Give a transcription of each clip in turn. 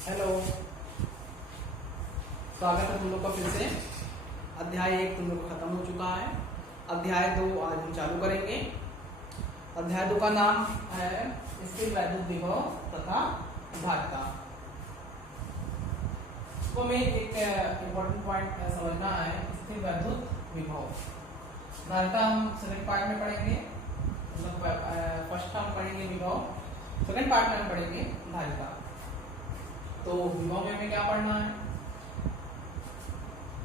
Hello, स्वागत है तुम लोग का फिर से। अध्याय 1 तुम लोग का खत्म हो चुका है। अध्याय 2 आज हम चालू करेंगे। अध्याय 2 का नाम है स्थिर वैद्युत विभव तथा धारिता। इसको में एक इम्पोर्टेंट पॉइंट समझना है, स्थिर वैद्युत विभव। धारिता हम सेकंड पार्ट में पढ़ेंगे, मतलब फर्स्ट हम पढ़ेंगे विभव, सेकंड पार्ट में हम पढ़ेंगे धारिता। तो विभव में हमें क्या पढ़ना है?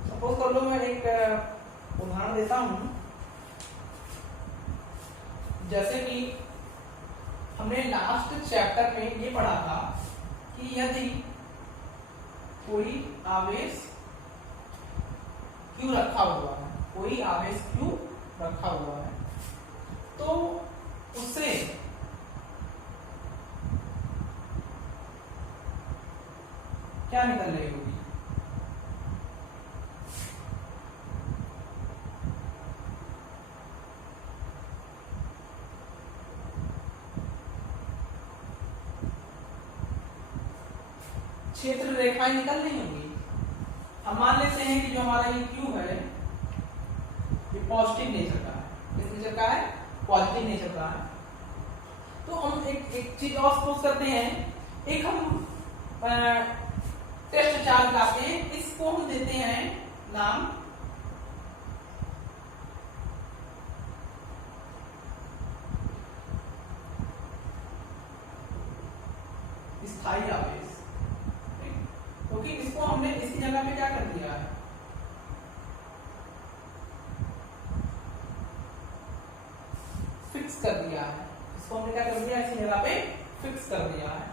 सपोज कर लो मैं एक उदाहरण देता हूं। जैसे कि हमने लास्ट चैप्टर में ये पढ़ा था कि यदि कोई आवेश Q रखा हुआ है, कोई आवेश Q रखा हुआ है, तो उससे क्या निकल रही होगी? क्षेत्र रेखाएं निकल रही होंगी। हम मान लेते हैं कि जो हमारा ये Q है ये पॉजिटिव नेचर का है। किस नेचर का है? पॉजिटिव नेचर का है। तो हम एक चीज और सपोज करते हैं, एक हम टेस्ट चार्ज लाते हैं, इसको हम देते हैं नाम स्थायी आवेश, क्योंकि इसको हमने इसकी जगह पे क्या कर दिया है, फिक्स कर दिया है। इसको हमने क्या कर दिया, इसी जगह पे फिक्स कर दिया है।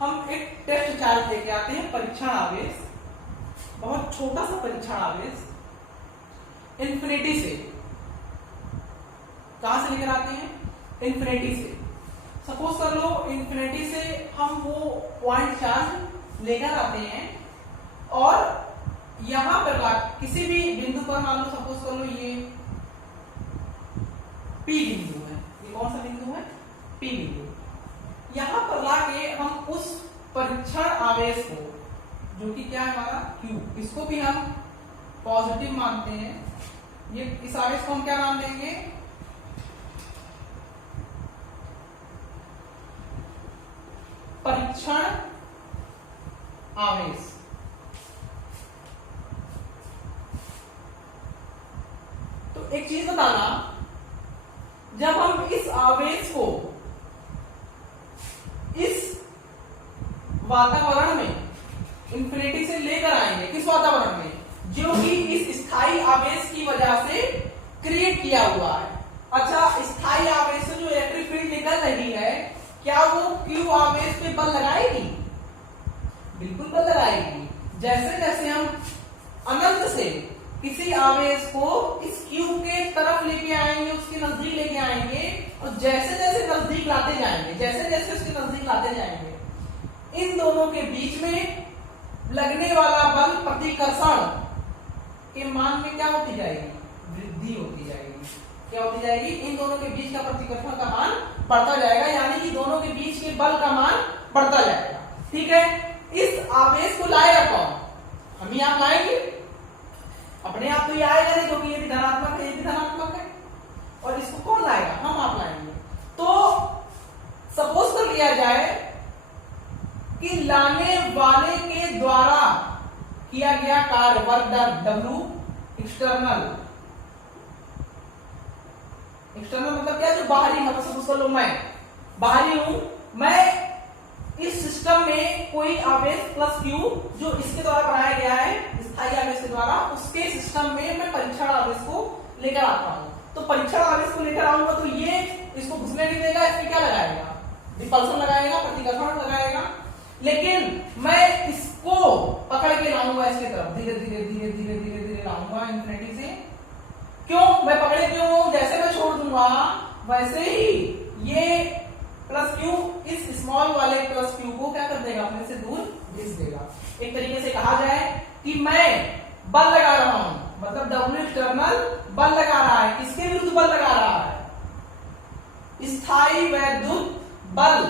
हम एक टेस्ट चार्ज लेके आते हैं, परीक्षण आवेश, बहुत छोटा सा परीक्षण आवेश, इन्फिनिटी से। कहां से लेकर आते हैं? इन्फिनिटी से। सपोज कर लो इन्फिनिटी से हम वो पॉइंट चार्ज लेकर आते हैं और यहां पर किसी भी बिंदु पर, मान लो सपोज कर लो ये P बिंदु है। ये कौन सा बिंदु है? P बिंदु। यहां पर लाके हम उस परीक्षण आवेश को, जो कि क्या है हमारा Q, इसको भी हम पॉजिटिव मानते हैं। ये इस आवेश को हम क्या नाम देंगे? परीक्षण आवेश। तो एक चीज बताना, जब हम इस आवेश को इस वातावरण में इन्फिनिटी से लेकर आएंगे, किस वातावरण में? जो कि इस स्थायी आवेश की वजह से क्रिएट किया हुआ है। अच्छा, स्थायी आवेश से जो इलेक्ट्रिक फील्ड निकल रही है, क्या वो Q आवेश पे बल लगाएगी? बिल्कुल बल लगाएगी। जैसे जैसे हम अनंत से किसी आवेश को इस Q के तरफ लेके आएंगे, उसके नजदीक लेके आएंगे, और जैसे जैसे नजदीक लाते जाएंगे, जैसे जैसे उसके नजदीक लाते जाएंगे, इन दोनों के बीच में लगने वाला बल प्रतिकर्षण के मान में क्या होती जाएगी? वृद्धि होती जाएगी। क्या होती जाएगी? इन दोनों के बीच का प्रतिकर्षण का मान बढ़ता जाएगा, यानी कि दोनों के बीच के बल का मान बढ़ता जाएगा। ठीक है। इस आवेश को लाएगा कौन? हम ही आप लाएंगे। अपने आप तो ये आएगा नहीं, क्योंकि ये भी धनात्मक है, ये भी धनात्मक है। और इसको कौन लाएगा? हम आप लाएंगे। तो सपोज कर लिया जाए कि लाने वाले के द्वारा किया गया कार्य, work done, W external. External मतलब क्या? जो बाहरी, मतलब सपोज कर लो मैं बाहरी हूं, मैं इस सिस्टम में कोई आवेश प्लस Q जो इसके द्वारा बनाया गया है, स्थायी आवेश के द्वारा, उसके सिस्टम में मैं परीक्षण आवेश को लेकर आता हूं। तो परीक्षण आवेश को लेकर आऊंगा तो ये इसको घुसने नहीं देगा, इसमें क्या लगाएगा? रिपल्सन लगाएगा, प्रतिकर्षण लगाएगा। लेकिन मैं इसको पकड़ के लाऊंगा इसके तरफ, धीरे धीरे धीरे धीरे धीरे धीरे लाऊंगा इन्फिनिटी से। क्यों मैं पकड़े क्यों? जैसे मैं छोड़ दूंगा वैसे ही ये प्लस Q इस स्मॉल वाले प्लस Q को क्या कर देगा? अपने से दूर घिस देगा। एक तरीके से कहा जाए कि मैं बल लगा रहा हूं, मतलब W एक्सटर्नल बल लगा रहा है। किसके विरुद्ध बल लगा रहा है? स्थायी वैद्युत बल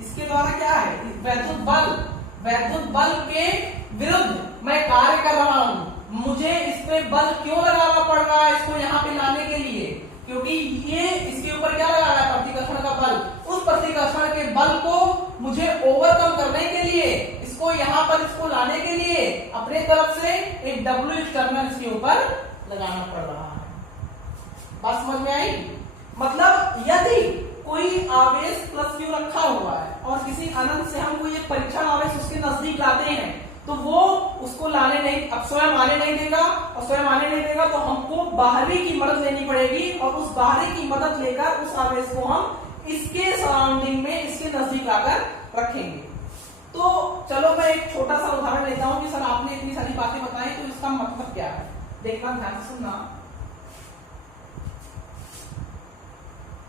इसके द्वारा क्या है, वैद्युत बल के विरुद्ध मैं कार्य कर रहा हूं। मुझे इस पे बल क्यों लगाना पड़ रहा है, इसको यहाँ पे लाने के लिए, क्योंकि ये इसके ऊपर क्या लगा रहा है, प्रतिकर्षण का बल। उस प्रतिकर्षण के बल को मुझे ओवरकम करने के लिए, इसको यहाँ पर इसको लाने के लिए अपने तरफ से एक W एक्सटर्नल इसके ऊपर लगाना पड़ रहा है। बात समझ में आई? मतलब यदि कोई आवेश प्लस क्यू रखा हुआ है और किसी अनंत से हम कोई परीक्षण आवेश उसके नजदीक लाते हैं, तो वो उसको लाने नहीं, अब स्वयं आने नहीं देगा, और स्वयं आने नहीं देगा तो हमको बाहरी की मदद लेनी पड़ेगी, और उस बाहरी की मदद लेकर उस आवेश को हम इसके सराउंडिंग में, इसके नजदीक लाकर रखेंगे। तो चलो मैं एक छोटा सा उदाहरण लेता हूं कि सर आपने इतनी सारी बातें बताई, तो इसका मतलब क्या है, देखना, ध्यान से सुनना।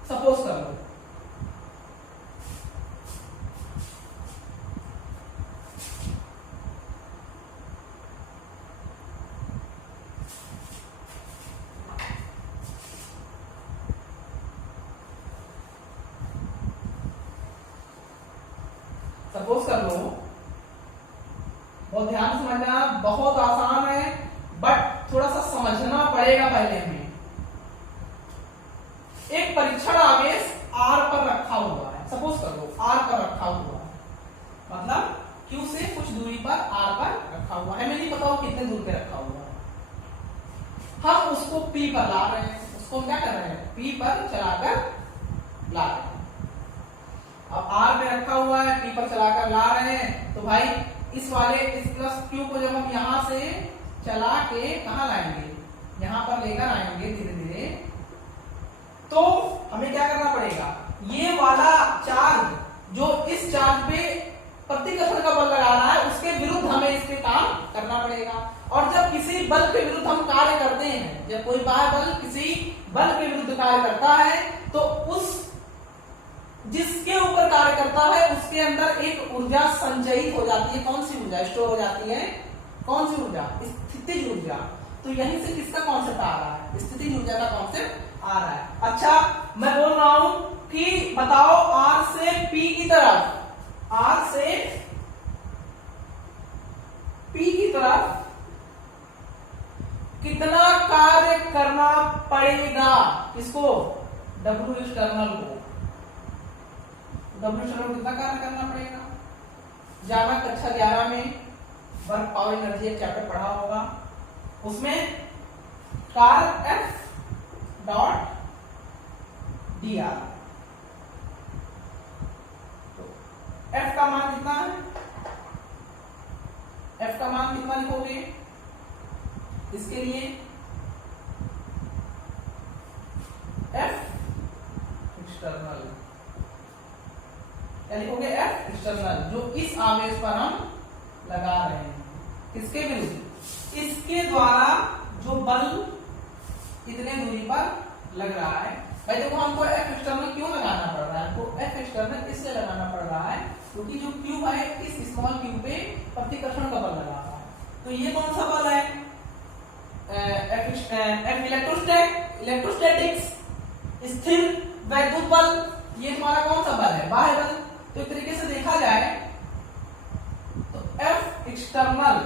सपोज कर लो बहुत ध्यान से समझना, बहुत आसान है बट थोड़ा सा समझना पड़ेगा पहले हमें। एक परीक्षण आवेश R पर रखा हुआ है, सपोज कर लो R पर रखा हुआ है, मतलब Q से कुछ दूरी पर R पर रखा हुआ है, हमें नहीं पता वो कितने दूर पे रखा हुआ है। हम उसको P पर ला रहे हैं, उसको क्या कर रहे हैं, P पर चलाकर ला रहे हैं। अब R पे रखा हुआ है, P पर चलाकर ला रहे हैं, तो भाई इस प्लस Q को जब हम यहां से चला के कहां लाएंगे, यहां पर लेकर आएंगे धीरे धीरे, तो हमें क्या करना पड़ेगा, ये वाला चार्ज जो इस चार्ज पे प्रतिकर्षण का बल लगा रहा है, उसके विरुद्ध हमें इस पे काम करना पड़ेगा। और जब किसी बल के विरुद्ध हम कार्य करते हैं, जब कोई बाह्य बल किसी बल के विरुद्ध कार्य करता है, तो उस जिसके ऊपर कार्य करता है उसके अंदर एक ऊर्जा संचयित हो जाती है। कौन सी ऊर्जा स्टोर हो जाती है, कौन सी ऊर्जा, स्थितिज ऊर्जा। तो यहीं से किसका कॉन्सेप्ट आ रहा है, स्थितिज ऊर्जा का कॉन्सेप्ट आ रहा है। अच्छा मैं बोल रहा हूं कि बताओ R से P की तरफ, R से P की तरफ कितना कार्य करना पड़ेगा, इसको W एक्सटर्नल को, W एक्सटर्नल को कितना कार्य करना पड़ेगा। जाना कक्षा 11 में वर्क पावर एनर्जी एक चैप्टर पढ़ा होगा, उसमें कार्य F डॉट dr, तो F का मान कितना है, F का मान कितना लिखोगे, इसके लिए F एक्सटर्नल, क्या लिखोगे, F एक्सटर्नल, जो इस आवेश पर हम लगा रहे हैं, किसके विरुद्ध, इसके द्वारा जो बल इतने दूरी पर लग रहा है। भाई देखो हमको F एक्सटर्नल क्यों लगाना पड़ रहा है, तो F एक्सटर्नल इसलिए लगाना पड़ रहा है क्योंकि जो Q है इस स्मॉल q पे प्रतिकर्षण का बल लगा रहा है। तो ये कौन सा बल है, F इलेक्ट्रोस्टैटिक्स, स्थिर वैद्युत बल, ये तुम्हारा कौन सा बल है, बाह्य बल। तो एक तरीके से देखा जाए तो F external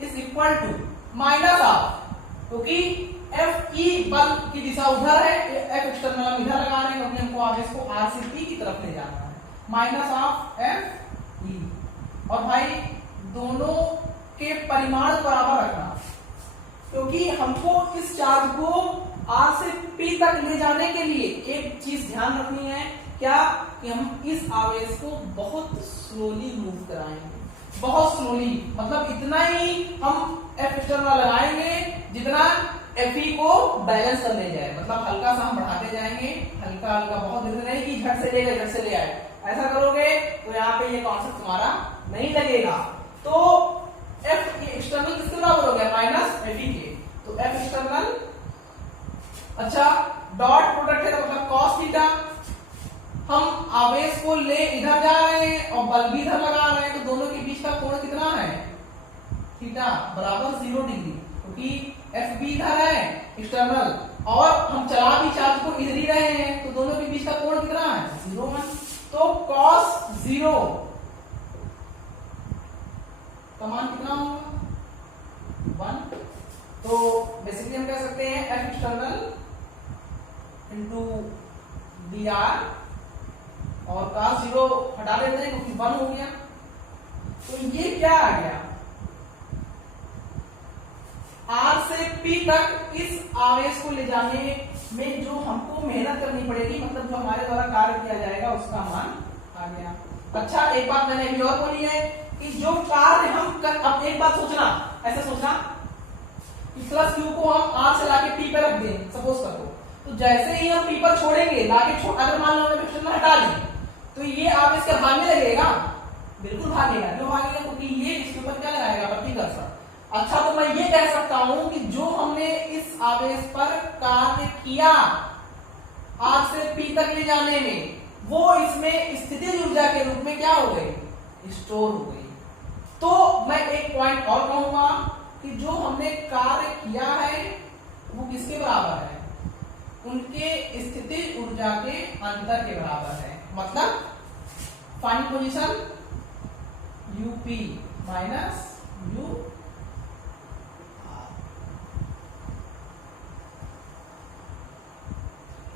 is equal to minus of, क्योंकि F ई बल की दिशा उधर है, F एक्सटर्नल हम इधर लगा रहे हैं क्योंकि हमको आवेश को R से P की तरफ ले जाना है, माइनस ऑफ F ई। और भाई दोनों के परिमाण बराबर रखना, क्योंकि हमको इस चार्ज को R से P तक ले जाने के लिए एक चीज ध्यान रखनी है, क्या कि हम इस आवेश को बहुत स्लोली मूव कराएंगे, बहुत स्लोली, मतलब इतना ही हम F एक्सटर्नल लगाएंगे जितना Fe को बैलेंस कर ले जाए, मतलब हल्का सा हम बढ़ाते जाएंगे, हल्का हल्का, बहुत जरूरी नहीं कि झट से ले गए झट से ले आए, ऐसा करोगे तो यहाँ पे ये कॉन्सेप्ट तुम्हारा नहीं लगेगा। तो F एक्सटर्नल किसके बराबर हो गया, माइनस Fe के, तो F एक्सटर्नल, अच्छा डॉट प्रोडक्ट है तो मतलब cos थीटा, हम आवेश को ले इधर जा रहे हैं और बल भी इधर लगा रहे हैं, तो दोनों के बीच का कोण कितना है, थीटा बराबर 0 डिग्री, क्योंकि F भी इधर है एक्सटर्नल और हम चला भी चार्ज को इधर ही रहे हैं, तो दोनों के बीच का कोण कितना है, 0 1। तो cos 0 का मान कितना होगा 1। तो बेसिकली हम कह सकते हैं F एक्सटर्नल इंटू dr और cos 0 हटा देते हैं क्योंकि 1 हो गया। तो ये क्या आ गया R से P तक इस आवेश को ले जाने में जो हमको मेहनत करनी पड़ेगी, मतलब जो हमारे द्वारा कार्य किया जाएगा उसका मान आ गया। अच्छा एक बात मैंने अभी और बोली है कि जो कार्य हम अब एक बात सोचना, ऐसा सोचना कि प्लस क्यू को हम R से लाके P पे रख दें सपोज कर दो, तो जैसे ही हम P पर छोड़ेंगे लाके अगर मान लो हमने हटा दी तो ये आवेश क्या भागने लगेगा? बिल्कुल भागेगा। क्यों भागेगा? क्योंकि ये इसके ऊपर क्या लगाएगा? प्रतिकर्षण। अच्छा तो मैं ये कह सकता हूं कि जो हमने इस आवेश पर कार्य किया R से P तक ले जाने में, वो इसमें स्थितिज ऊर्जा के रूप में क्या हो गई? स्टोर हो गई। तो मैं एक पॉइंट और कहूंगा कि जो हमने कार्य किया है वो किसके बराबर है? उनके स्थितिज ऊर्जा के अंतर के बराबर है। मतलब final position UP minus U,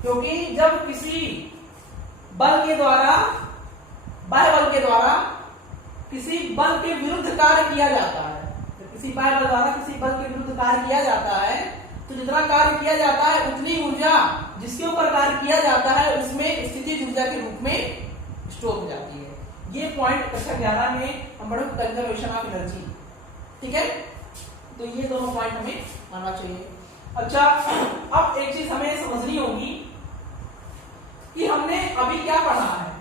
क्योंकि जब किसी बल के द्वारा, बाह्य बल के द्वारा किसी बल के विरुद्ध कार्य किया जाता है, तो किसी बाह्य बल द्वारा किसी बल के विरुद्ध कार्य किया जाता है, तो जितना कार्य किया जाता है उतनी ऊर्जा जिसके ऊपर कार्य किया जाता है उसमें स्थितिज ऊर्जा के रूप में स्टोर हो जाती है। ये पॉइंट कक्षा 11 में हम पढ़े कंजर्वेशन ऑफ एनर्जी। ठीक है, तो ये दोनों पॉइंट हमें आना चाहिए। अच्छा अब एक चीज हमें समझनी होगी कि हमने अभी क्या पढ़ा है?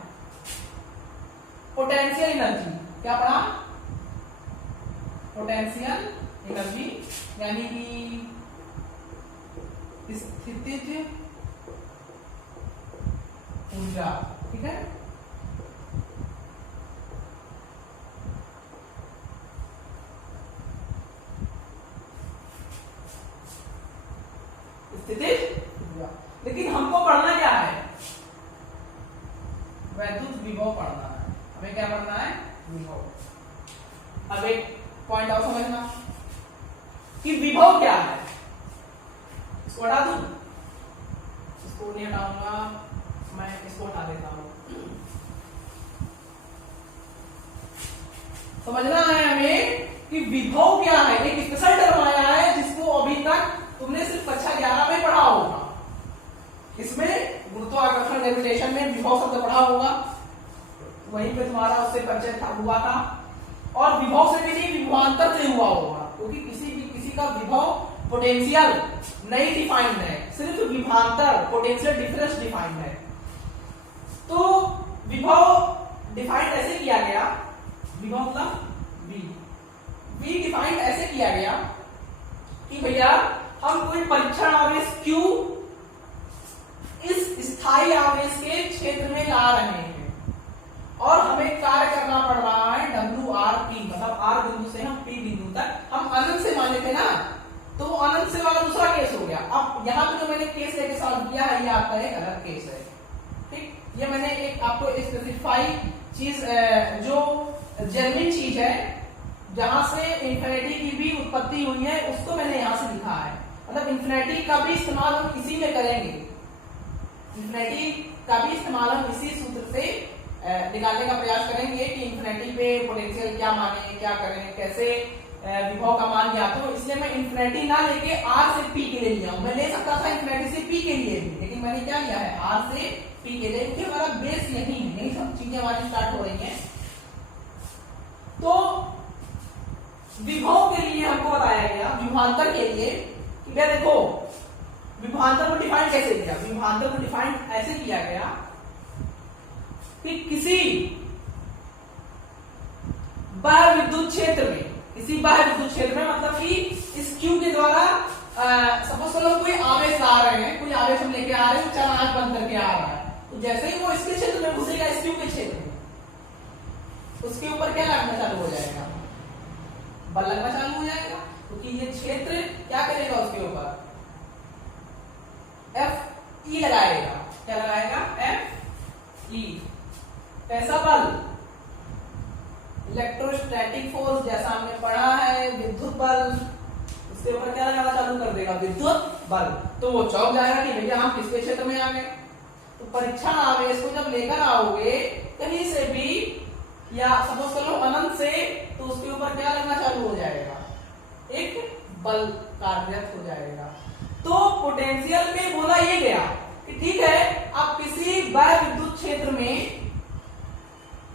Potential energy. क्या पढ़ा? पोटेंशियल एनर्जी यानी कि स्थितिज ऊर्जा। ठीक है, स्थितिज ऊर्जा। लेकिन हमको पढ़ना क्या है? वैद्युत विभव पढ़ना है। हमें क्या पढ़ना है? विभव। अब एक पॉइंट और समझना कि विभव क्या है। इसको हटा दूं? इसको नहीं हटाऊंगा, मैं इसको हटा देता हूं। समझना है हमें कि विभव क्या है। एक स्पेशल टर्म आया है जिसको अभी तक तुमने सिर्फ कक्षा 11 में पढ़ा होगा। इसमें गुरुत्वाकर्षण ग्रेविटेशन में विभव शब्द पढ़ा होगा, वहीं पे तुम्हारा उससे परिचय हुआ था। और विभव से भी नहीं, विभवांतर से हुआ होगा, क्योंकि किसी का विभव पोटेंशियल नहीं डिफाइंड है, सिर्फ विभवांतर पोटेंशियल डिफरेंस डिफाइंड है। तो विभव डिफाइंड ऐसे किया गया, विभव मतलब V डिफाइंड ऐसे किया गया कि भैया हम कोई परीक्षण आवेश Q इस स्थायी आवेश के क्षेत्र में ला रहे हैं और हमें कार्य करना पड़ रहा है WRP, मतलब R बिंदु से हम P बिंदु तक। हम अनंत से माने थे ना, तो अनंत से वाला दूसरा केस हो गया। अब यहाँ पे जो मैंने केस लेके सॉल्व किया है ये आपका एक अलग केस है। ठीक, ये मैंने एक आपको स्पेसिफाई चीज जो जेन्युइन चीज है जहां से इंफिनिटी की भी उत्पत्ति हुई है उसको मैंने यहां से लिखा है। मतलब इंफिनिटी का भी इस्तेमाल हम इसी में करेंगे, इंफिनिटी का भी इस्तेमाल हम इसी सूत्र से निकालने का प्रयास करेंगे कि इंफिनिटी पे पोटेंशियल क्या माने, क्या करें, कैसे विभव का मान ज्ञात हो। इसलिए मैं इंफिनिटी ना लेके R से P के लिए लिया हूं। मैं ले सकता था इंफिनिटी से P के लिए भी, लेकिन मैंने क्या लिया है? R से P के लिए, क्योंकि हमारा बेस यही है, यही सब चीजें हमारी स्टार्ट हो रही हैं। तो विभव के लिए हमको बताया गया, विभवांतर के लिए कि भैया देखो विभवांतर को डिफाइन कैसे किया? विभवांतर को डिफाइन ऐसे किया गया कि किसी बाह्य विद्युत क्षेत्र में, किसी बाह्य विद्युत क्षेत्र में मतलब कि इस Q के द्वारा सपोज करो कोई आवेश ला रहे हैं, कोई आवेश हम लेके आ रहे हैं, चलान बंद करके आ रहा है, तो जैसे ही वो इसके क्षेत्र में घुसेगा, इस Q के क्षेत्र में, उसके ऊपर क्या लगना चालू हो जाएगा? बल लगना चालू हो जाएगा, क्योंकि ये क्षेत्र क्या करेगा? उसके ऊपर FE लगाएगा। क्या लगाएगा? FE। कैसा बल? इलेक्ट्रोस्टैटिक फोर्स जैसा हमने पढ़ा है, विद्युत बल, उसके ऊपर क्या लगाना चालू कर देगा, विद्युत बल। तो वो चौंक जाएगा कि भैया हम किसके क्षेत्र में आ गए। तो परीक्षण आवेश को जब लेकर आओगे कहीं से भी, या सपोज कर लो अनंत से, तो उसके ऊपर क्या लगना चालू हो जाएगा, एक बल कार्यरत हो जाएगा। तो पोटेंशियल में बोला ये गया कि ठीक है, आप किसी बाह्य विद्युत क्षेत्र में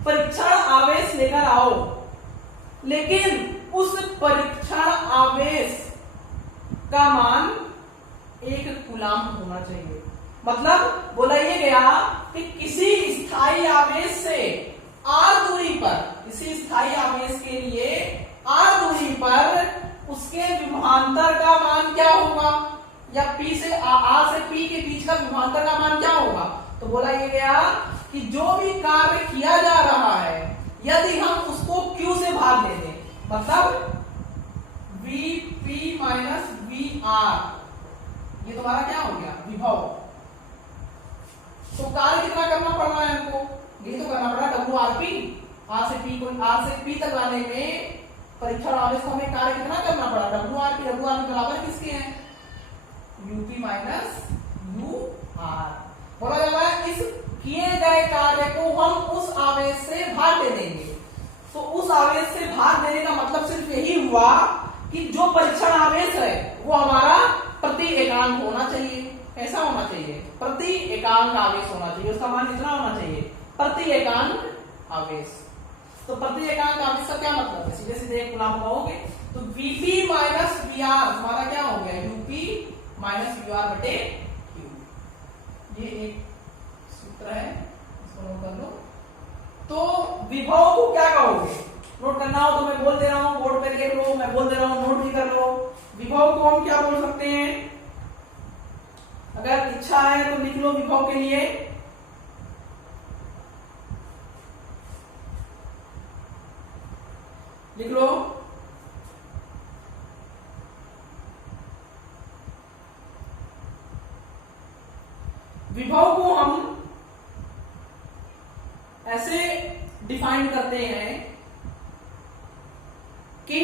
परीक्षण आवेश लेकर आओ, लेकिन उस परीक्षण आवेश का मान 1 कूलाम होना चाहिए। मतलब बोला ये गया कि किसी स्थायी आवेश से r दूरी पर, किसी स्थायी आवेश के लिए r दूरी पर उसके विभवांतर का मान क्या होगा, या p से r से p के बीच का विभवांतर का मान क्या होगा। तो बोला ये गया कि जो भी कार्य किया जा रहा है, यदि हम उसको q से भाग दे दें, मतलब Vp माइनस Vr, ये तुम्हारा क्या हो गया, विभव। तो कार्य कितना करना पड़ रहा है हमको, ये तो करना पड़ा WRP, R से P तक लाने में परीक्षण आवेश को हमें कार्य कितना करना पड़ा, WRP बराबर किसके हैं, UP माइनस UR। बोला जा रहा है इस किए गए कार्य को हम उस आवेश से भाग दे देंगे। तो उस आवेश से भाग देने का मतलब सिर्फ यही हुआ कि जो परीक्षण आवेश है वो हमारा प्रति एकांक होना चाहिए। कैसा होना चाहिए, प्रति एकांक आवेश होना चाहिए। उसका मान कितना होना चाहिए, प्रति एकांक आवेश। तो प्रति एकांक आवेश का क्या मतलब है, सीधे सीधे एक गुलाम कहोगे तो Vp माइनस Vr हमारा क्या हो गया, UP माइनस Vr बटे Q। ये एक सूत्र है, इसको नोट कर लो। तो विभव को क्या कहोगे, नोट करना हो तो मैं बोल दे रहा हूं, बोर्ड पे लिख लो, मैं बोल दे रहा हूं, नोट भी कर लो। विभव को हम क्या बोल सकते हैं, अगर इच्छा है तो लिख लो विभव के लिए, लिख लो विभव को हम ऐसे डिफाइन करते हैं कि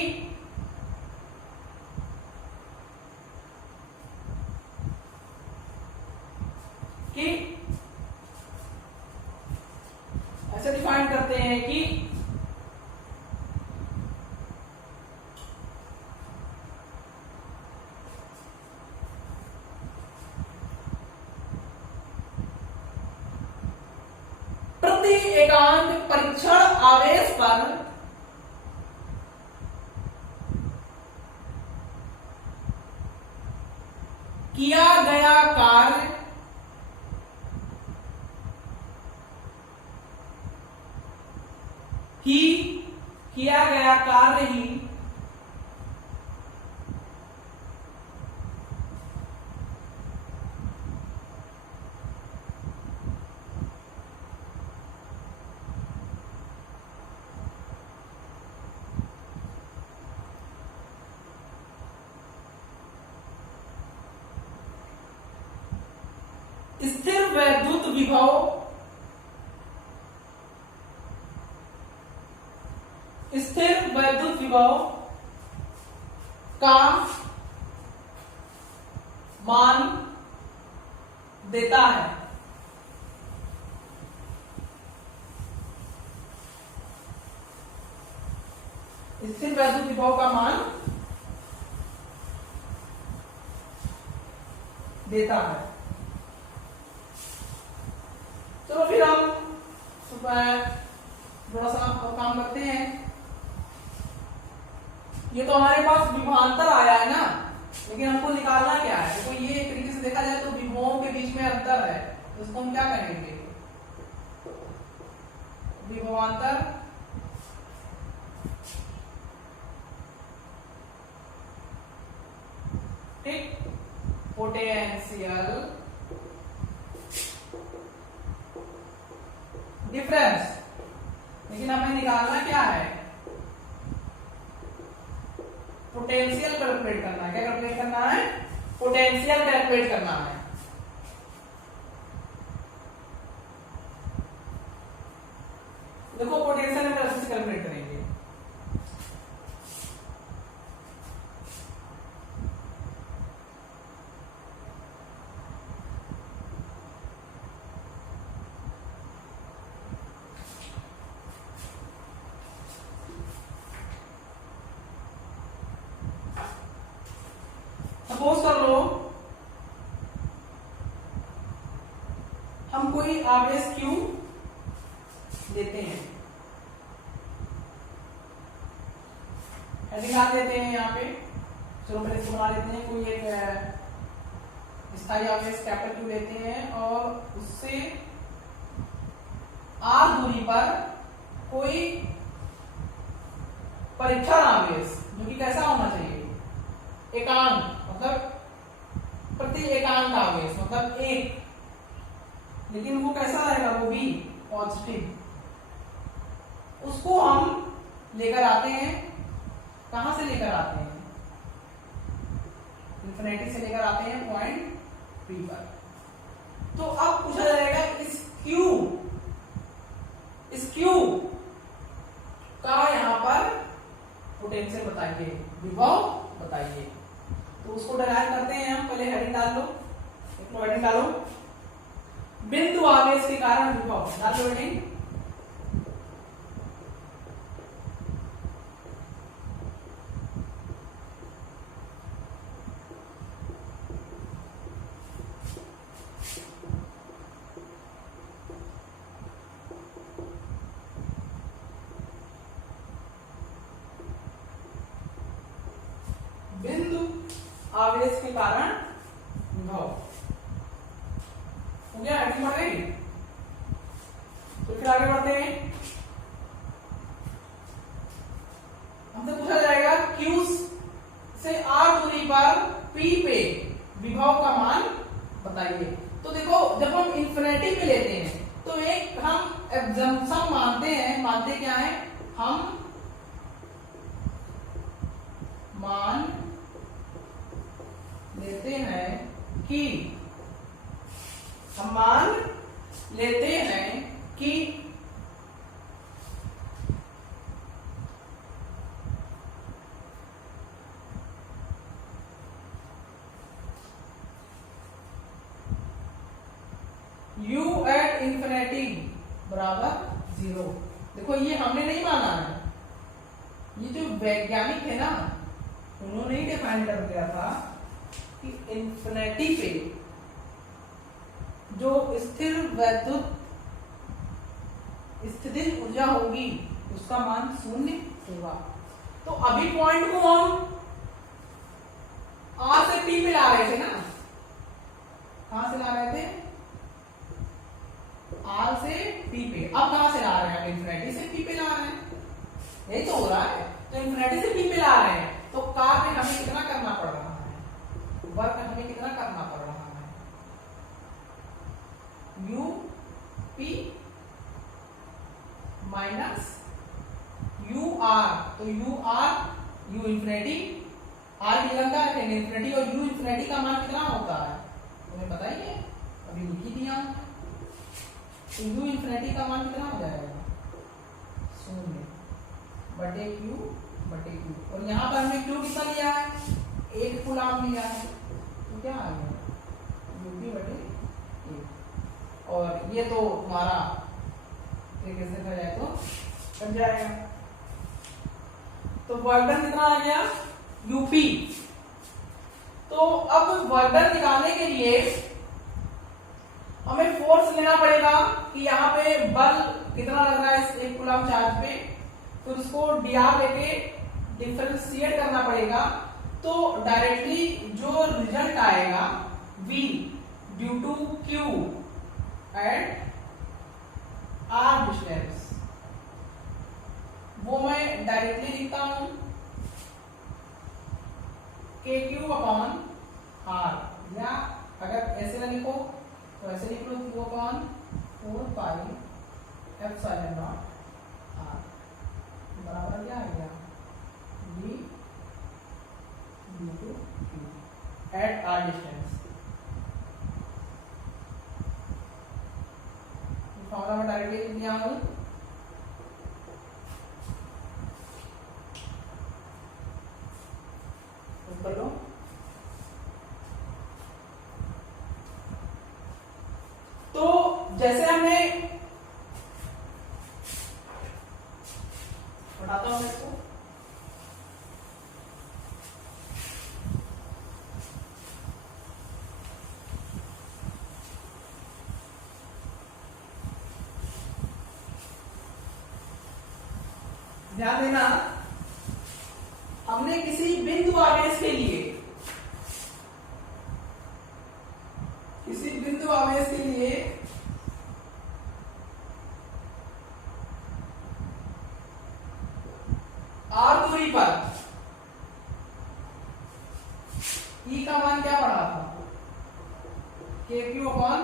ऐसे डिफाइन करते हैं कि प्रति एकांक परीक्षण आवेश पर किया गया कार्य ही स्थिर वैद्युत विभव का मान देता है। स्थिर वैद्युत विभव का मान देता है। चलो फिर हम थोड़ा सा और काम करते हैं। ये तो हमारे पास विभवांतर आया है ना, लेकिन हमको निकालना क्या है, देखो ये एक तरीके से देखा जाए तो विभवों के बीच में अंतर है, तो इसको हम क्या कहेंगे, विभवांतर ठीक, पोटेंशियल डिफरेंस। लेकिन हमें निकालना क्या है, पोटेंशियल कैलकुलेट करना है। क्या कैलकुलेट करना है, पोटेंशियल कैलकुलेट करना है। देखो पोटेंशियल हम कैसे कैलकुलेट करेंगे, सपोज कर लो हम कोई आवेश Q लेते हैं, हेडिंग आ देते हैं यहाँ पे। चलो पहले इसको बना लेते हैं। कोई एक स्थायी आवेश कैपिटल Q लेते हैं और उससे r दूरी पर कोई परीक्षण आवेश जो कि कैसा होना चाहिए, एकांक, मतलब प्रति एकांक आवेश, मतलब एक, लेकिन वो कैसा रहेगा, वो भी पॉजिटिव, उसको हम लेकर आते हैं। कहां से लेकर आते हैं, इन्फिनिटी से लेकर आते हैं पॉइंट P पर। तो अब पूछा जाएगा इस Q का यहां पर पोटेंशियल बताइए, विभव बताइए। तो उसको डिराइव करते हैं हम। पहले हेडिंग डाल लो, हेडिंग डालो, बिंदु आवेश के कारण विभव, डाल लो हेडिंग। बिंदु आवेश के कारण विभव हो गया, हेडिंग बढ़ गई। तो फिर आगे बढ़ते हैं। हमसे पूछा जाएगा Q से R दूरी पर P पे विभव का मान बताइए। तो देखो जब हम इंफिनिटी पे लेते हैं तो एक हम एग्जम्पशन मानते हैं। मानते क्या है, हम मान लेते हैं कि u एट इंफिनिटी बराबर 0। देखो ये हमने नहीं माना है, ये जो वैज्ञानिक है ना उन्होंने ही डिफाइन कर दिया था कि इंफिनिटी पे जो स्थिर वैद्युत स्थितिज ऊर्जा होगी उसका मान 0 होगा। तो अभी पॉइंट को हम R से P पे ला रहे थे ना, कहां से ला रहे थे, R से P पे। अब कहां से ला रहे हैं, इंफिनिटी से P पे ला रहे हैं, यही तो हो रहा है। तो इंफिनिटी से P पे ला रहे हैं तो कार्य में हमें कितना करना पड़ रहा है, वर्क हमें कितना करना पड़ रहा है, u p minus u r। तो u r u infinity r निकलता है इंफिनिटी, और u इंफिनिटी का मान कितना होता है तुम्हें पता ही है, अभी लिख ही दिया। तो u इंफिनिटी का मान कितना हो जाएगा, 0 बटे q बटे q। और यहाँ पर हमने q कितना लिया है, 1 कूलम लिया है, तो क्या आ गया यूपी बटे 1। और ये तो हमारा तरीके से कर जाए तो बन जाएगा। तो वर्क डन कितना आ गया, यूपी। तो अब वर्क डन निकालने के लिए हमें फोर्स लेना पड़ेगा कि यहाँ पे बल कितना लग रहा है इस 1 कूलम चार्ज पे, फिर उसको dr लेके डिफरेंशिएट करना पड़ेगा। तो डायरेक्टली जो रिजल्ट आएगा v due to q at r distance, वो मैं डायरेक्टली लिखता हूं kq अपॉन r, या अगर ऐसे ना लिखो तो ऐसे लिख लो q upon 4 pi epsilon naught r बराबर क्या आ गया v due to q at r distance. Formula में डायरेक्टली लिख दिया हूं, कर लो। तो जैसे हमने बताता हूं मैं इसको, ध्यान देना, हमने किसी बिंदु आवेश के लिए आर दूरी पर ई का मान क्या पढ़ा था, के क्यू अपॉन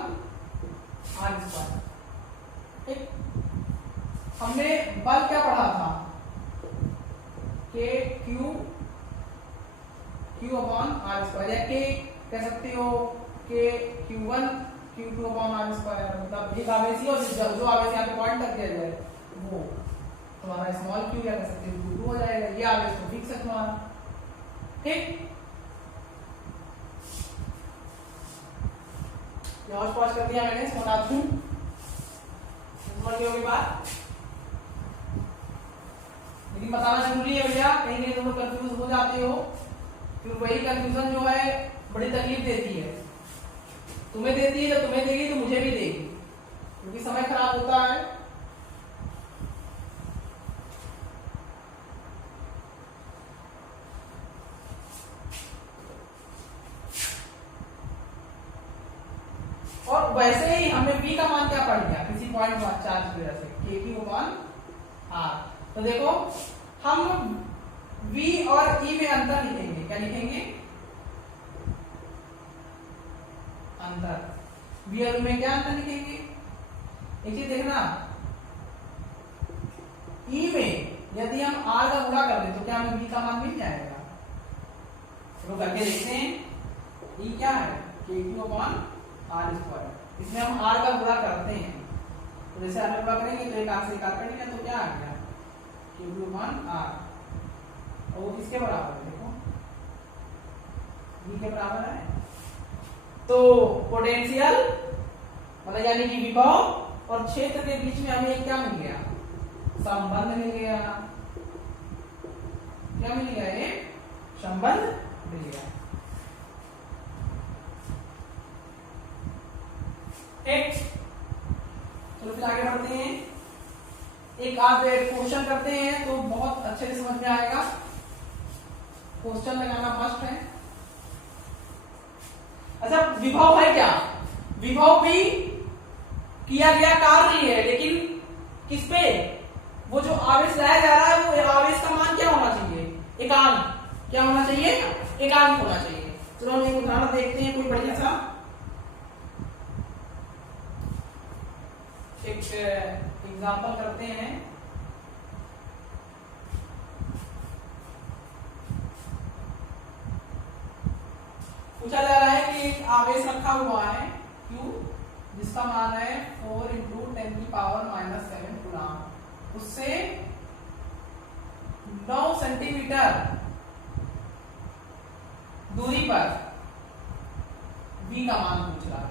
आर स्क्वायर। ठीक, हमने बल क्या पढ़ा था, के क्यू अपॉन आर स्क्वायर, या के कह सकते हो के Q1 Q2 upon are square. मतलब एक आवेशी और जो आवेश यहाँ पे पॉइंट तक दिया जाए वो तुम्हारा स्मॉल क्यू या कह सकते हो Q2 हो जाएगा। ये आवेश तो फिक्स है तुम्हारा। ठीक, और पॉज कर दिया मैंने, इसको बता दूं समझ गए होगी बात, लेकिन बताना जरूरी है भैया, कहीं कहीं तुम लोग कंफ्यूज हो जाते हो, फिर वही कंफ्यूजन जो है बड़ी तकलीफ देती है। तुम्हें देती है, जब तुम्हें देगी तो मुझे भी देगी, क्योंकि समय खराब होता है। और वैसे ही हमने v का मान क्या पढ़ लिया किसी पॉइंट चार्ज की वजह से, के क्यू अपॉन आर। तो देखो हम v और e में अंतर लिखेंगे, क्या लिखेंगे, अंतर। v और e में क्या अंतर लिखेंगे, एक चीज देखना, e में यदि हम r का गुणा कर दें तो क्या हमें v का मान मिल जाएगा। तो करके देखते हैं, e क्या है, के क्यू अपॉन आर स्क्वायर, इसमें हम r का गुणा करते हैं, तो जैसे r गुणा करेंगे तो एक r से एक r कटेगा, तो क्या आ गया, के क्यू अपॉन आर, और वो किसके बराबर है, देखो v के बराबर है। तो पोटेंशियल मतलब यानी कि विभव और क्षेत्र के बीच में हमें एक क्या मिल गया, संबंध मिल गया। क्या मिल गया, एक संबंध मिल गया। ठीक, चलो फिर आगे बढ़ते हैं। एक आप क्वेश्चन करते हैं तो बहुत अच्छे से समझ में आएगा, क्वेश्चन लगाना मस्ट है। अच्छा, विभव है क्या, विभव भी किया गया कार्य ही है, लेकिन किस पे, वो जो आवेश लाया जा रहा है वो आवेश का मान क्या होना चाहिए, एकांक। क्या होना चाहिए, एकांक होना चाहिए। चलो हम एक उदाहरण देखते हैं, कोई बढ़िया सा एक एग्जांपल करते हैं। पूछा जा रहा है कि एक आवेश रखा हुआ है Q, जिसका मान है 4 × 10⁻⁻7 कूलम। उससे 9 सेंटीमीटर दूरी पर V का मान पूछ रहा है,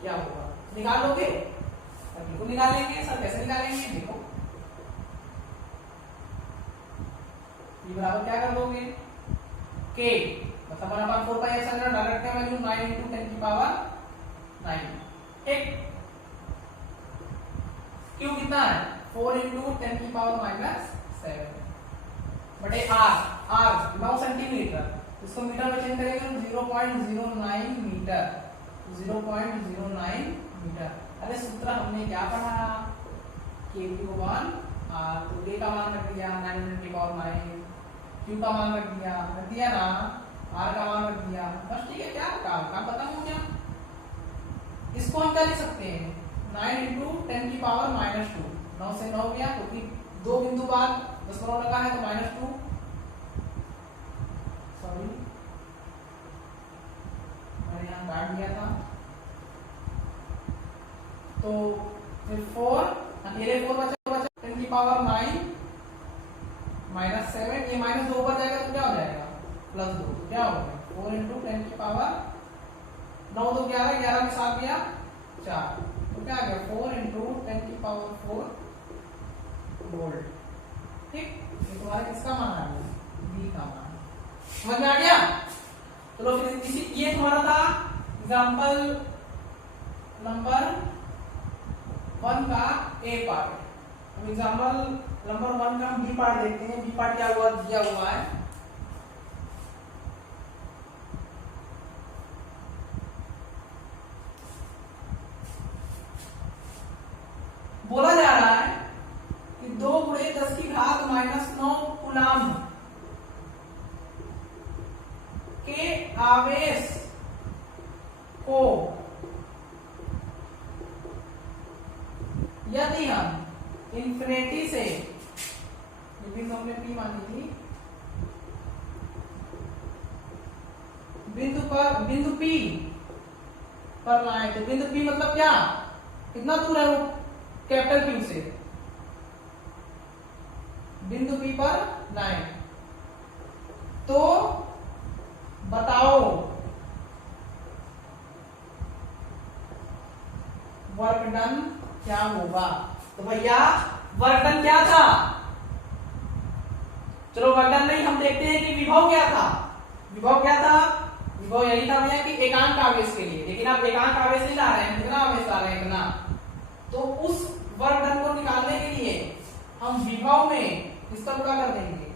क्या होगा, निकाल लोगे, बिल्कुल निकालेंगे। सर कैसे निकालेंगे, देखो ये बराबर क्या कर दोगे, k मतलब 1/4π डायरेक्ट का वैल्यू 9 × 10⁻9। ठीक, क्यू कितना है, 4 × 10⁻7 बटे r 9 सेंटीमीटर, इसको मीटर में चेंज करेंगे तो 0.09 मीटर, 0.09 मीटर। अरे सूत्र हमने क्या पढ़ा, के क्यू अपॉन आर, तो के का मान रख दिया 9 × 10⁻9, क्यू का मान रख दिया ना, आर का मान रख दिया, बस ठीक है। क्या काम खत्म हो गया। इसको हम क्या लिख सकते हैं, 9 × 10⁻², 9 से 9 गया, क्योंकि दो बिंदु बाद 10 लगा है तो -2, सॉरी मैंने यहाँ काट दिया था, तो फिर 4 अकेले 4 बचा 10⁻9 -7, ये -2 ऊपर जाएगा तो क्या हो जाएगा, +2, क्या हो गया 4 × 10⁻, 9 2 11, 11 के साथ गया 4, तो क्या आ गया 4 × 10⁴ वोल्ट। ठीक, ये तुम्हारा किसका मान आ गया, V का मान, समझ में आ गया। चलो फिर इसी, ये तुम्हारा था एग्जांपल नंबर 1 का A पार्ट। अब एग्जाम्पल नंबर 1 का हम बी पार्ट देखते हैं। बी पार्ट क्या हुआ दिया हुआ है, बोला जा रहा है कि 2 × 10⁻⁹ कूलम्ब के आवेश को यदि हम इंफिनिटी से, बिंदु हमने पी मानी थी, बिंदु पी पर लाए, तो बिंदु पी मतलब क्या, कितना दूर है वो कैपिटल क्यू से, बिंदु पी पर लाए, तो बताओ वर्क डन क्या होगा। तो भैया वर्क डन क्या था, चलो वर्क डन नहीं, हम देखते हैं कि विभव क्या था। विभव क्या था, विभव यही था भैया कि एकांक आवेश के लिए, लेकिन आप एकांक आवेश नहीं ला रहे हैं, कितना आवेश ला रहे हैं, इतना। तो उस वर्क डन को निकालने के लिए हम विभव में किसका गुणा कर देंगे,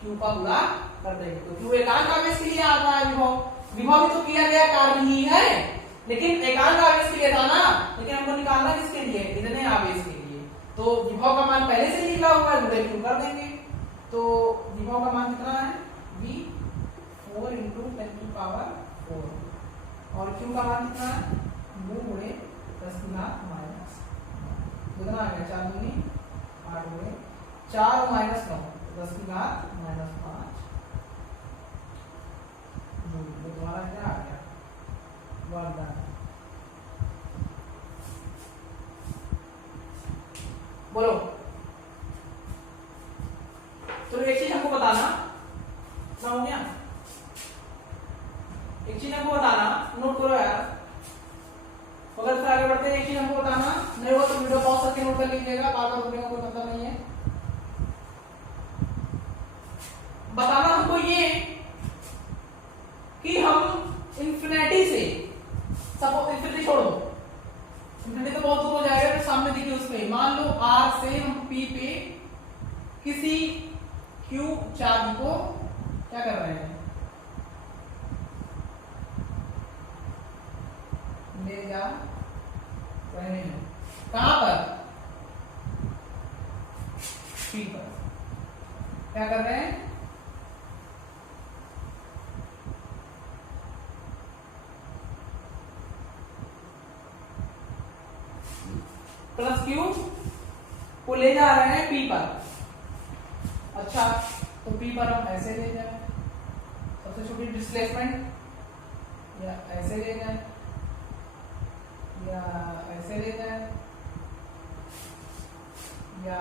क्यू का गुणा कर देंगे। तो क्यू एकांक आवेश के लिए आता है विभव, विभव भी तो किया गया कार्य ही है, लेकिन एकांक आवेश के लिए था ना, लेकिन हमको निकालना किसके लिए, इतने आवेश के लिए। तो विभव का मान पहले से निकला हुआ है, गुणे क्यू कर देंगे। तो विभव का मान कितना है, v 4 × 10⁻⁴, और क्यू का मान कितना है, 2 × 10⁻⁻, कितना आ गया, 4 दूनी 8 × 4 - 9 10⁻⁵, जो तुम्हारा क्या आ गया, वर्क डन। बोलो, तो एक चीज हमको बताना, क्या हो गया, एक चीज हमको बताना, नोट करो यार, अगर फिर आगे बढ़ते हैं। एक चीज हमको बताना, नहीं हो तो वीडियो पॉज करके नोट कर लीजिएगा, बार बार रुकने का कोई मतलब नहीं है। बताना हमको ये कि हम इंफिनिटी से, सपोज इंफिनिटी छोड़ो, इंफिनिटी तो बहुत दूर हो जाएगा, तो सामने देखिए उसमें मान लो आर से हम पी पे किसी क्यू चार्ज को क्या कर रहे हैं, ले जा रहे हैं, कहां पर, पी पर, क्या कर रहे हैं, प्लस क्यू को ले जा रहे हैं पी पर। अच्छा, तो पी पर हम ऐसे ले जाए, सबसे छोटी डिस्प्लेसमेंट, या ऐसे ले जाए, या ऐसे ले जाए, या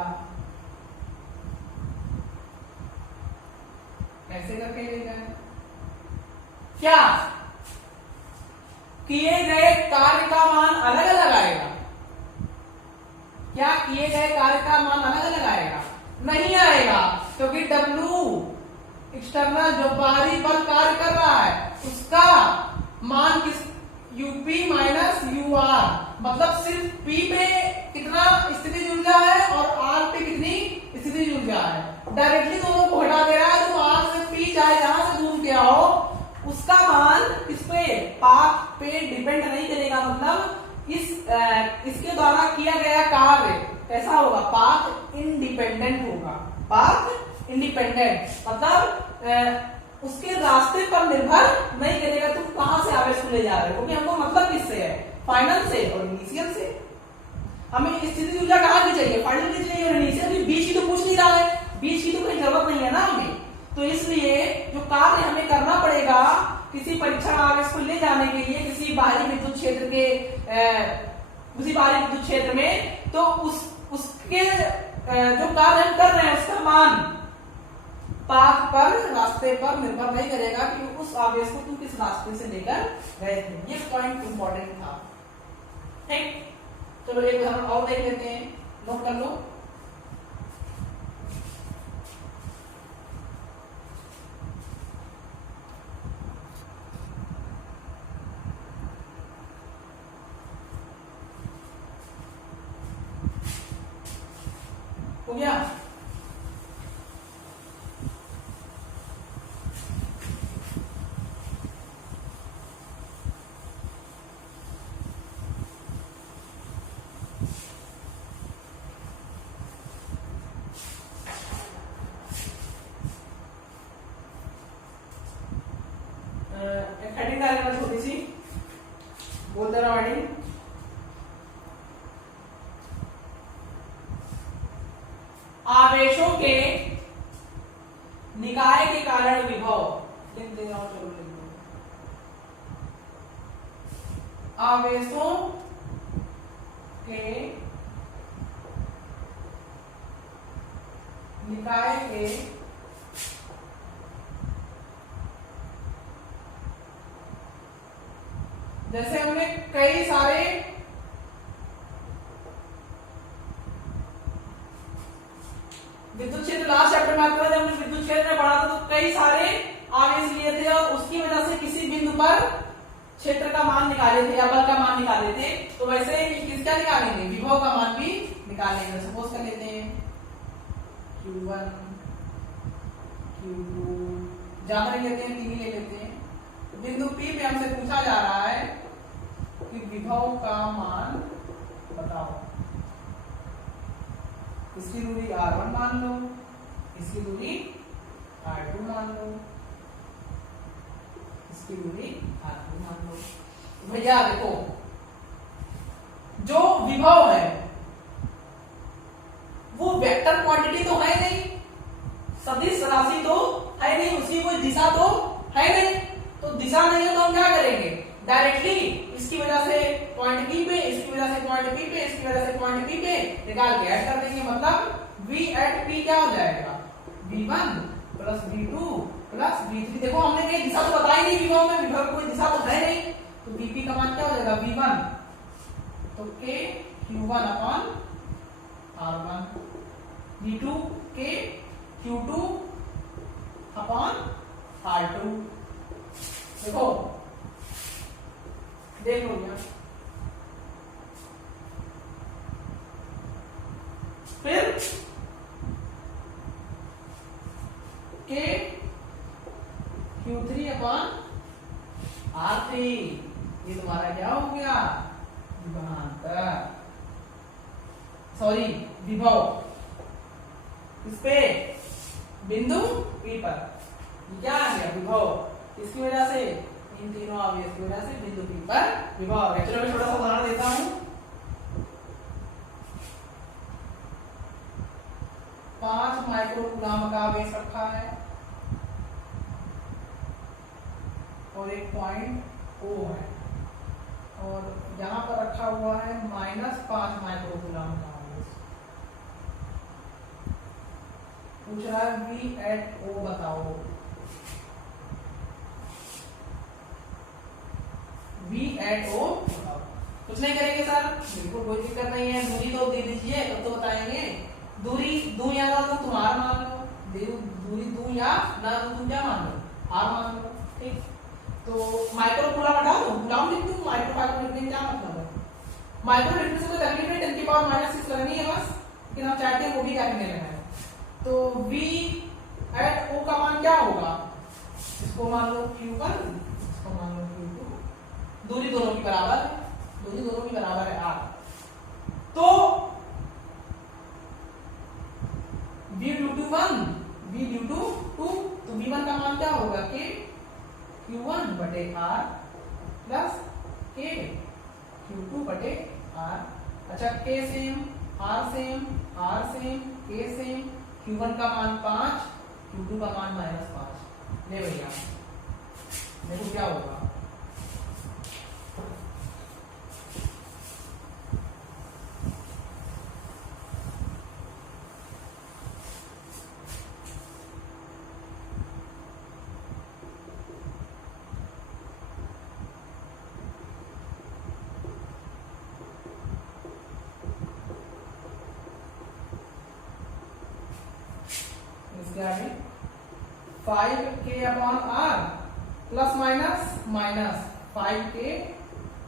ऐसे करके ले जाए, क्या किए गए कार्य का मान अलग अलग आएगा, क्या किए गए कार्य का मान अलग अलग आएगा, नहीं आएगा, क्योंकि W एक्सटर्नल जो बाहरी बल कार्य कर रहा है उसका मान किस, यूपी माइनस यूआर, मतलब सिर्फ P पे कितना स्थितिज ऊर्जा है और R पे कितनी स्थितिज ऊर्जा है, डायरेक्टली दोनों को हटा दे रहा है, तो R से P चाहे जहां से घूम के आओ उसका मान इस पे पाथ पे डिपेंड नहीं करेगा, मतलब इसके द्वारा किया गया कार्य कैसा होगा, पाथ इंडिपेंडेंट होगा, पाथ इंडिपेंडेंट मतलब उसके रास्ते पर निर्भर नहीं करेगा तुम कहां से आवेश को ले जा रहे हो, क्योंकि हमको मतलब किससे है, फाइनल से और इनिशियल से। हमें स्थिति ऊर्जा कहां की चाहिए, फाइनल की चाहिए और इनिशियल की, बीच की तो पूछ नहीं रहा है, बीच की तो कोई जरूरत नहीं है ना हमें। तो इसलिए जो कार्य हमें करना पड़ेगा किसी परीक्षण आवेश को ले जाने के लिए किसी बाहरी विद्युत क्षेत्र के उसी बाहरी विद्युत क्षेत्र में, तो उसके जो कार्य हम कर रहे हैं उसका मान पाथ पर, रास्ते पर निर्भर नहीं करेगा कि उस आवेश को तुम किस रास्ते से लेकर गए थे। ये पॉइंट इंपॉर्टेंट था, ठीक। चलो एक उदाहरण और देख लेते हैं, नोट कर लो। हो गया। हेडिंग डालना छोटी सी बोल दे रहा हेडिंग। आवेशों के निकाय के कारण विभव लिख दे रहा हूं, चलो लिख दो। आवेशों के निकाय के जैसे हमने कई सारे विद्युत क्षेत्र लास्ट चैप्टर में आपको जब हमने विद्युत क्षेत्र में पढ़ा था तो कई सारे आवेश लिए थे और उसकी वजह से किसी बिंदु पर क्षेत्र का मान निकाले थे या बल का मान निकाले थे। तो वैसे किसका निकालेंगे, विभव का मान भी निकालेंगे। सपोज कर लेते हैं Q1 Q2 ज्यादा नहीं लेते हैं, 3 ही ले लेते हैं। बिंदु P पे हमसे पूछा जा रहा है कि विभव का मान बताओ। इसकी दूरी R1 मान लो, इसकी दूरी R2 मान लो, इसकी दूरी R3 मान लो। भैया देखो जो विभव है वो वेक्टर क्वांटिटी तो है नहीं, सदिश राशि तो है नहीं, उसकी कोई दिशा तो है नहीं। तो दिशा नहीं है तो हम क्या करेंगे, डायरेक्टली इसकी वजह से पॉइंट P पे, इसकी वजह से पॉइंट P पे, इसकी वजह से पॉइंट P पे निकाल के ऐड कर देंगे। मतलब V at P क्या हो जाएगा, V1 plus V2 plus V3। देखो हमने कहीं दिशा तो बताई नहीं विभव में, विभव कोई दिशा तो है नहीं, तो Vp का मान क्या हो जाएगा V1 तो K Q1 upon R1, V2 K Q2 upon R2। देखो देख लो क्या, फिर K Q3 अपॉन R3, ये तुम्हारा क्या हो गया, विभवांतर, सॉरी विभव। इस पे बिंदु P पर क्या आ गया, विभव। इसकी वजह से इन तीनों आवेश की वजह से बिंदु P पर विभव है। चलो मैं छोटा सा उदाहरण देता हूं। 5 माइक्रोकूलम का आवेश रखा है और एक पॉइंट O है और यहां पर रखा हुआ है -5 माइक्रोकूलम का आवेश। पूछ रहा है V at O बताओ। V at O बताओ। कुछ नहीं करेंगे सर, बिल्कुल कोई दिक्कत नहीं है। दूरी तो दे दीजिए तब तो बताएंगे। दूरी दूं या ना दूं तुम R मान लो, दूरी दूं या ना दूं तुम क्या मान लो, R मान लो। ठीक, तो माइक्रो कूलम हटा दो, कूलम लिख दूं, माइक्रो फाइबर लिखने का क्या मतलब है। माइक्रो लिखने से कोई तकलीफ नहीं, 10 की पावर -6 लगनी है बस, लेकिन हम चाहते हैं वो भी क्या करने लगा है। तो V at O का मान क्या होगा, इसको मान लो Q1, इसको मान लो Q2। दूरी दोनों की बराबर है, दूरी दोनों की बराबर है R। तो V due to 1, V due to 2, तो V1 का मान क्या होगा, K Q1 बटे R प्लस K Q2 बटे R। अच्छा K same, R same, R same, K same, Q1 का मान 5, Q2 का मान -5। ले भैया देखो क्या होगा, इसके आगे 5K upon R plus minus 5K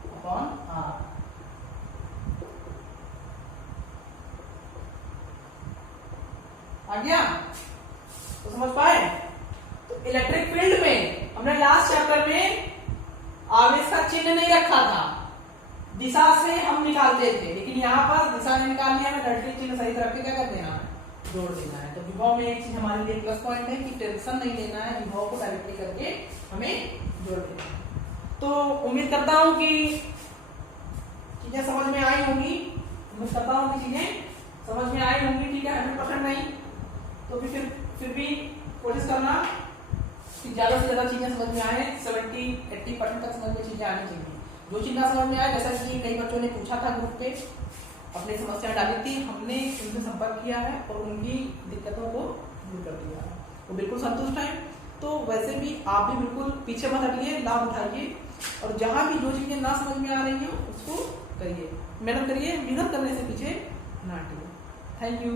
upon R। आ गया? तो समझ पाए? तो इलेक्ट्रिक फील्ड में हमने लास्ट चैप्टर में आवेश का चिन्ह नहीं रखा था, दिशा से हम निकालते थे, लेकिन यहाँ पर दिशा नहीं निकालनी है, हमें डायरेक्टली चिन्ह सही रख के क्या कर देना है, जोड़ देना है। तो विभव में एक चीज हमारे लिए प्लस पॉइंट है कि टेंशन नहीं लेना है, विभव को डायरेक्टली करके हमें जोड़ देना है। तो उम्मीद करता हूं कि चीजें समझ में आई होंगी, उम्मीद करता हूं कि चीजें समझ में आई होंगी। ठीक है, 100% नहीं तो फिर भी कोशिश करना कि ज्यादा से ज्यादा चीजें समझ में आए, 70-80% तक समझ में चीजें आनी चाहिए। जो चीज ना समझ में आए, जैसा कि कई बच्चों ने पूछा था ग्रुप पे, अपनी समस्या डाली थी, हमने उनसे संपर्क किया है और उनकी दिक्कतों को दूर कर दिया है, वो बिल्कुल संतुष्ट है। तो वैसे भी आप भी बिल्कुल पीछे मत हटिए, लाभ उठाइए और जहां भी जो चीजें ना समझ में आ रही हो उसको करिए, मेहनत करिए, मेहनत करने से पीछे ना हटिए। Thank you.